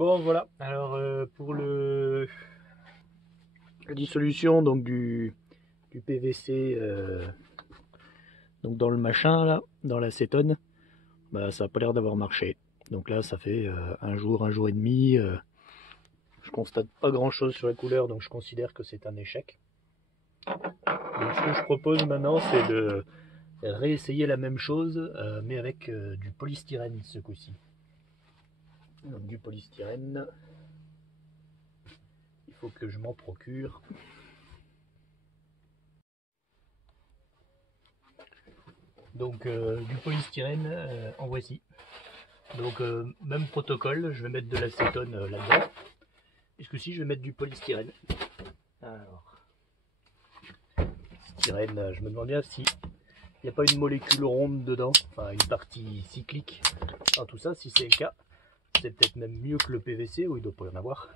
Bon voilà, alors pour la dissolution donc du PVC donc dans le machin là, dans l'acétone, bah ça n'a pas l'air d'avoir marché. Donc là ça fait un jour et demi, je constate pas grand chose sur la couleur, donc je considère que c'est un échec. Donc ce que je propose maintenant c'est de réessayer la même chose mais avec du polystyrène ce coup-ci. Donc du polystyrène, il faut que je m'en procure. Donc du polystyrène, en voici. Donc même protocole, je vais mettre de l'acétone là-dedans. Et ce coup-ci, je vais mettre du polystyrène. Alors, styrène, je me demande bien si il n'y a pas une molécule ronde dedans, enfin une partie cyclique dans tout ça. Si c'est le cas, c'est peut-être même mieux que le PVC, où il ne doit pas y en avoir.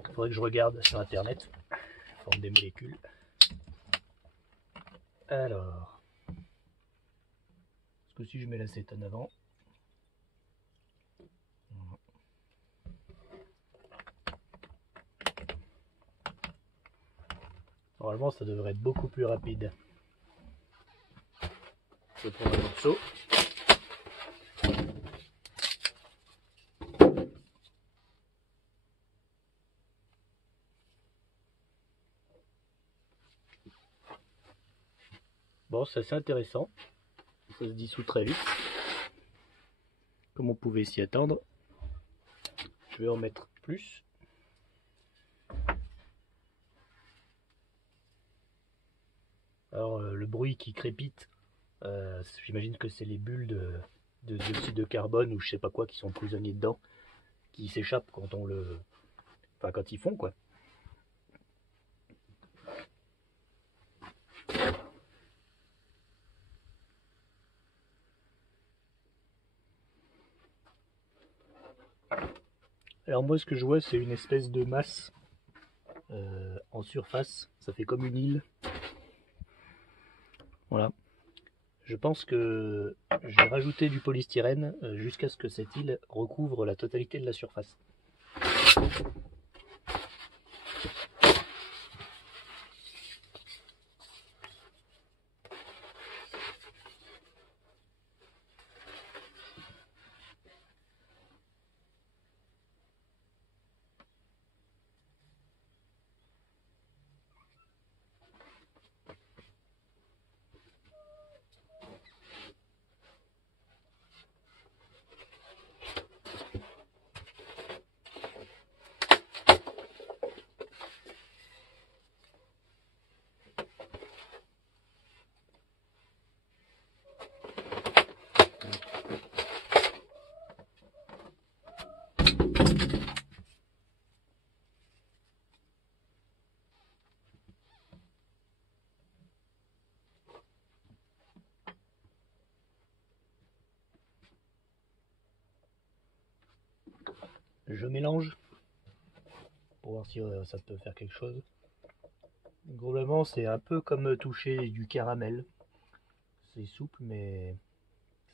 Il faudrait que je regarde sur internet, forme des molécules. Alors, ce coup-ci, je mets l'acétone avant. Normalement, ça devrait être beaucoup plus rapide. Je vais prendre un morceau. Bon, c'est assez intéressant. Ça se dissout très vite, comme on pouvait s'y attendre. Je vais en mettre plus. Alors le bruit qui crépite, j'imagine que c'est les bulles de dioxyde de carbone ou je sais pas quoi qui sont emprisonnées dedans, qui s'échappent quand on le... Enfin quand ils font quoi. Alors moi ce que je vois c'est une espèce de masse en surface, ça fait comme une île. Voilà. Je pense que je vais rajouter du polystyrène jusqu'à ce que cette île recouvre la totalité de la surface. Je mélange pour voir si ça peut faire quelque chose. Globalement, c'est un peu comme toucher du caramel. C'est souple, mais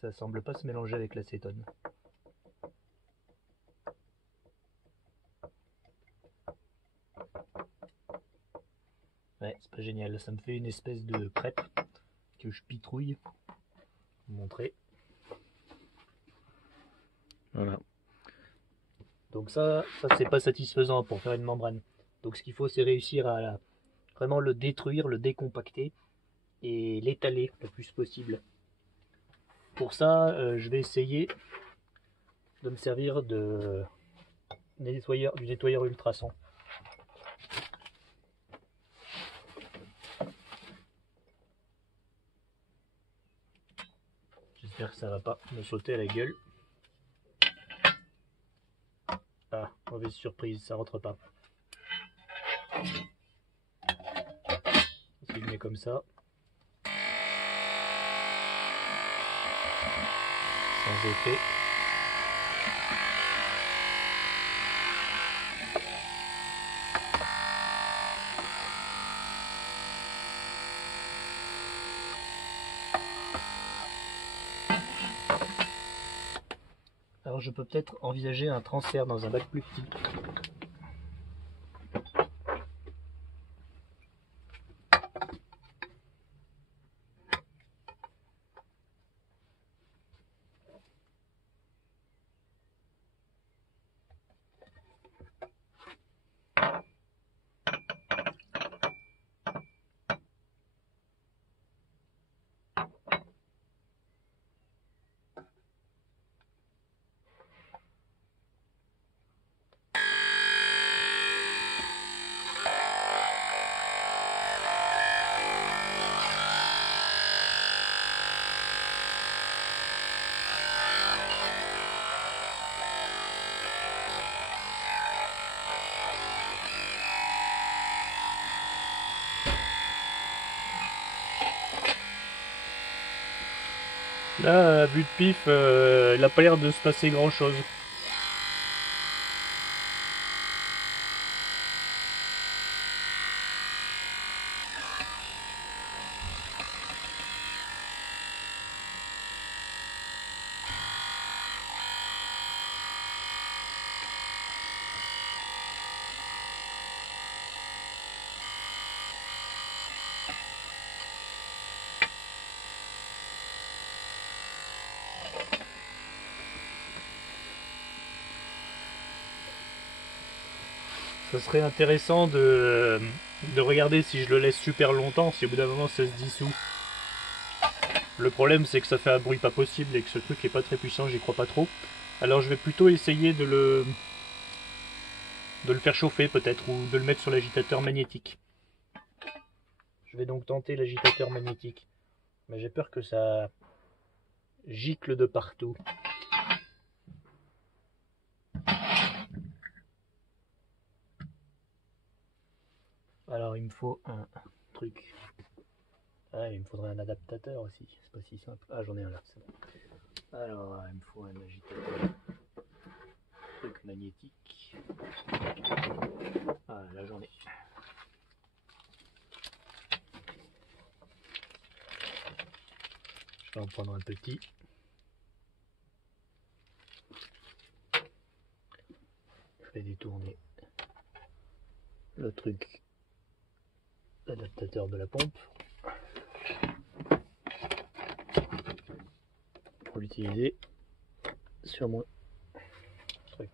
ça semble pas se mélanger avec l'acétone. Ouais, c'est pas génial. Ça me fait une espèce de crêpe que je pitrouille. Vous montrer. Voilà. Donc ça c'est pas satisfaisant pour faire une membrane. Donc ce qu'il faut, c'est réussir à vraiment le détruire, le décompacter et l'étaler le plus possible. Pour ça, je vais essayer de me servir du nettoyeur ultrason. J'espère que ça va pas me sauter à la gueule. Ah, mauvaise surprise, ça rentre pas. Si je mets comme ça, sans effet. Alors je peux peut-être envisager un transfert dans un bac plus petit. Là, à vue de pif, il n'a pas l'air de se passer grand chose. Ça serait intéressant de regarder si je le laisse super longtemps, si au bout d'un moment ça se dissout. Le problème c'est que ça fait un bruit pas possible et que ce truc est pas très puissant, j'y crois pas trop. Alors je vais plutôt essayer de le faire chauffer peut-être, ou de le mettre sur l'agitateur magnétique. Je vais donc tenter l'agitateur magnétique. Mais j'ai peur que ça gicle de partout. Alors il me faut un truc. Ah, il me faudrait un adaptateur aussi, c'est pas si simple. Ah, j'en ai un là, c'est bon. Alors il me faut un agitateur. Truc magnétique. Ah, là j'en ai. Je vais en prendre un petit. Je vais détourner le truc, l'adaptateur de la pompe, pour l'utiliser sur mon truc.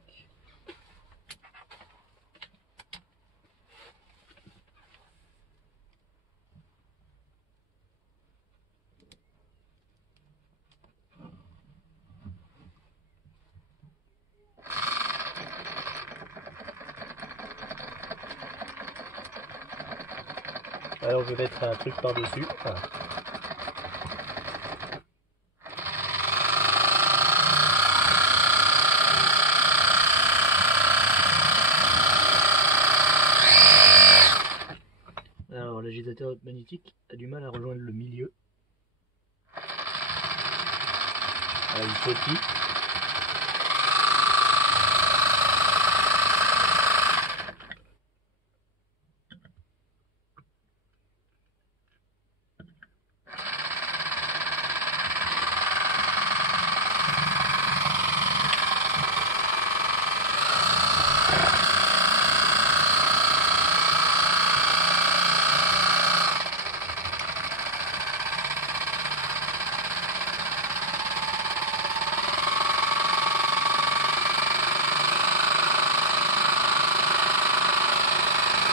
Alors je vais mettre un truc par-dessus. Voilà. Alors l'agitateur magnétique a du mal à rejoindre le milieu. Alors, il sautille.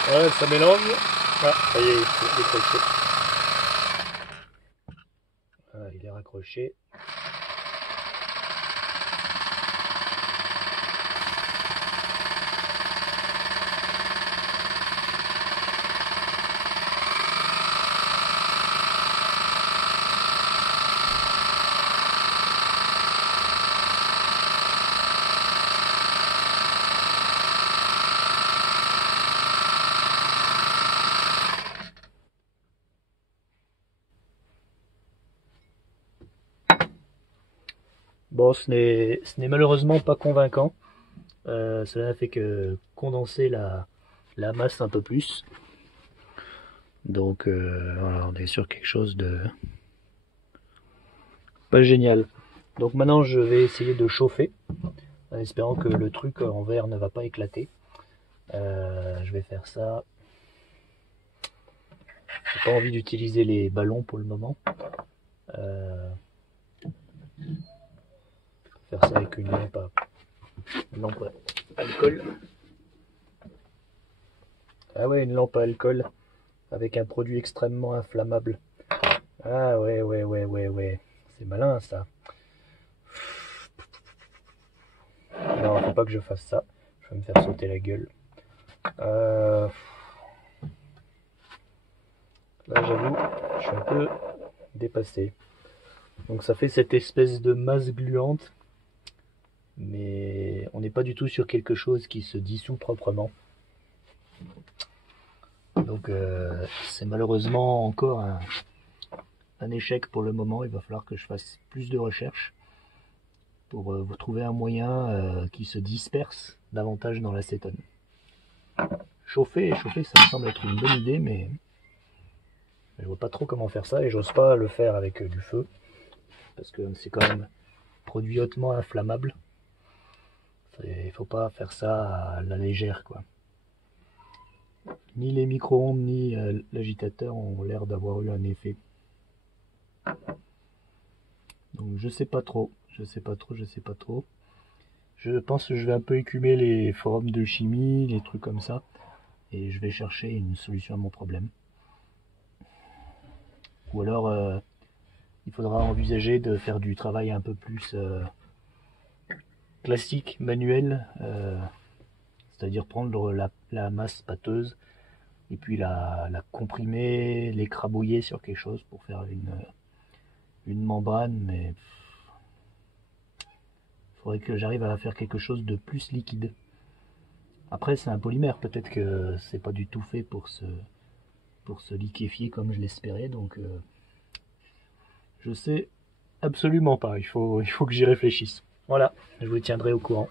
Ouais, ça mélange. Ah, ça y est, il est décroché. Voilà, il est raccroché. Bon, ce n'est malheureusement pas convaincant. Cela n'a fait que condenser la masse un peu plus. Donc voilà, on est sur quelque chose de pas génial. Donc maintenant je vais essayer de chauffer, en espérant que le truc en verre ne va pas éclater. Je vais faire ça. J'ai pas envie d'utiliser les ballons pour le moment. Faire ça avec une lampe à alcool. Ah ouais, une lampe à alcool avec un produit extrêmement inflammable. Ah ouais. C'est malin ça. Non, faut pas que je fasse ça. Je vais me faire sauter la gueule. Là j'avoue, je suis un peu dépassé. Donc ça fait cette espèce de masse gluante. Mais on n'est pas du tout sur quelque chose qui se dissout proprement. Donc c'est malheureusement encore un échec pour le moment. Il va falloir que je fasse plus de recherches pour vous trouver un moyen qui se disperse davantage dans l'acétone. Chauffer, ça me semble être une bonne idée, mais je vois pas trop comment faire ça et j'ose pas le faire avec du feu parce que c'est quand même un produit hautement inflammable. Il faut pas faire ça à la légère, quoi. Ni les micro-ondes ni l'agitateur ont l'air d'avoir eu un effet. Donc je sais pas trop. Je pense que je vais un peu écumer les forums de chimie, les trucs comme ça, et je vais chercher une solution à mon problème. Ou alors il faudra envisager de faire du travail un peu plus classique, manuel, c'est-à-dire prendre la masse pâteuse et puis la comprimer, l'écrabouiller sur quelque chose pour faire une membrane, mais il faudrait que j'arrive à faire quelque chose de plus liquide. Après c'est un polymère, peut-être que c'est pas du tout fait pour se liquéfier comme je l'espérais, donc je sais absolument pas, il faut que j'y réfléchisse. Voilà, je vous tiendrai au courant.